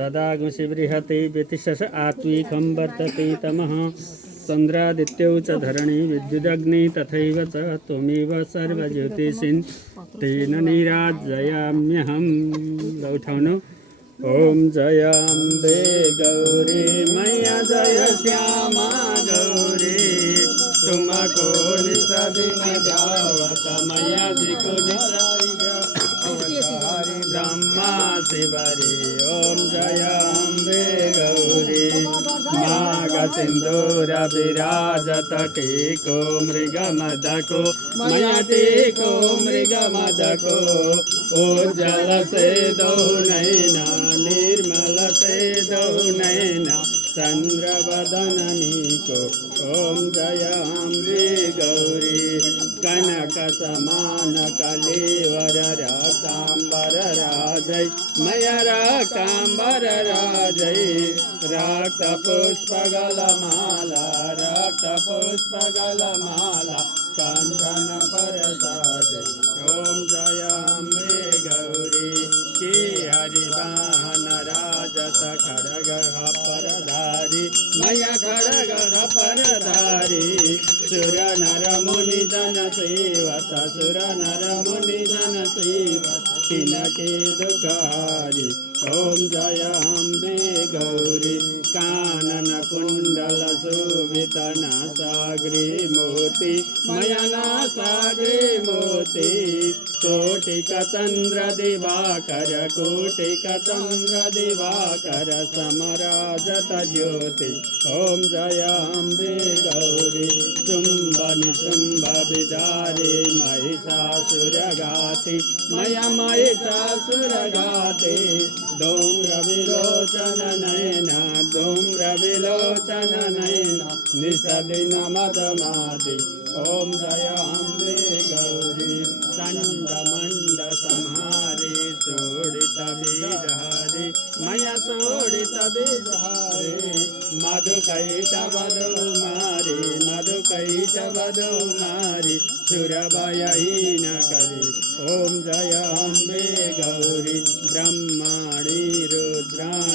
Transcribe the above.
सदागुंसि बृहते व्यतिशस आत्विकं वर्तते तमः चन्द्रादित्यौ च धरणी विद्युदग्नि तथैव च त्वमेव सर्वज्योतिषिन् तेन निराजयाम्यहम्। उठाउनु। ओम जयाम्बे गौरी मैया जय श्यामा गौरी तुमको निसदिन गावत मैया जी को ब्रह्मा शिवरी। ओम जयाम्बे गौरी माघ सिंदूर विराजत टेको मृगमदको मैया टेको मृगमदको उज्जल से दो नैना निर्मल से दो नैना चंद्रवदननीको। ओम जयाम्बे गौरी कनक समान कलेवर रक्तांबर राजै मया रक्तांबर राजै रक्त पुष्पगलमाला कंचन परसाजै। ओम जयाम्बे गौरी के हरिवाहन राजत खड़ग परधारी मया खड़ग परधारी सुर नर मुनि जन सेवत सुर नर मुनि जन सेवत तिनके दुखारी। ओम जयाम्बे गौरी कानन कुंडल शोभित नासाग्रे मोती मया नासाग्रे मोती कोटिक चंद्र दिवाकर कोटिक चंद्र दिवाकर समराजत ज्योति। ओम जयाम्बे गौरी शुंभ निशुंभ विदारे महिषासुर घाती मया महिषासुर घाती धूम्र विलोचन नयना धूम्र विलोचन नयना निषदिन मदमादि। ओम जयाम्बे गौरी चंडमंड संहारे शोड़ित बीजहारे मया शोड़ित बीजहारे मधुकैट वधो मारे सुरभयहीन करे। ओम जयाम्बे गौरी ब्रह्माणी रुद्राणी